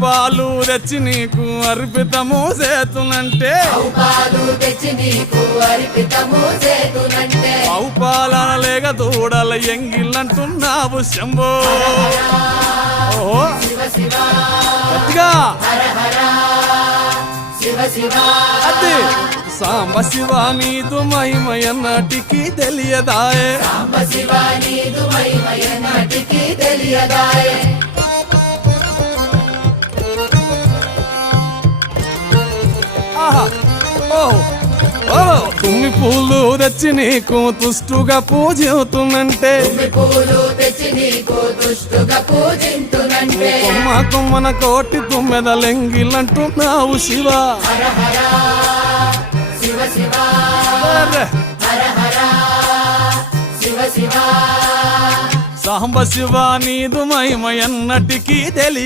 పాలు తెచ్చి నీకు అర్పితము చేతునంటే ఆవు పాలన లేక దూడల ఎంగిల్లంటున్నావు శంభో ఓహో గట్టిగా అది సాంబ శివ నీదు మహిమయన్నటికి తెలియదాయే ఆహా ఓ తుమ్మి పూలు తెచ్చి నీకు తుష్టుగా పూజింతునంటే కొమ్మ కొమ్మన కోటి తుమ్మెదలెంగిలంటున్నావు శివ సాంబ శివ నీదు మహిమయన్నటికి తెలియ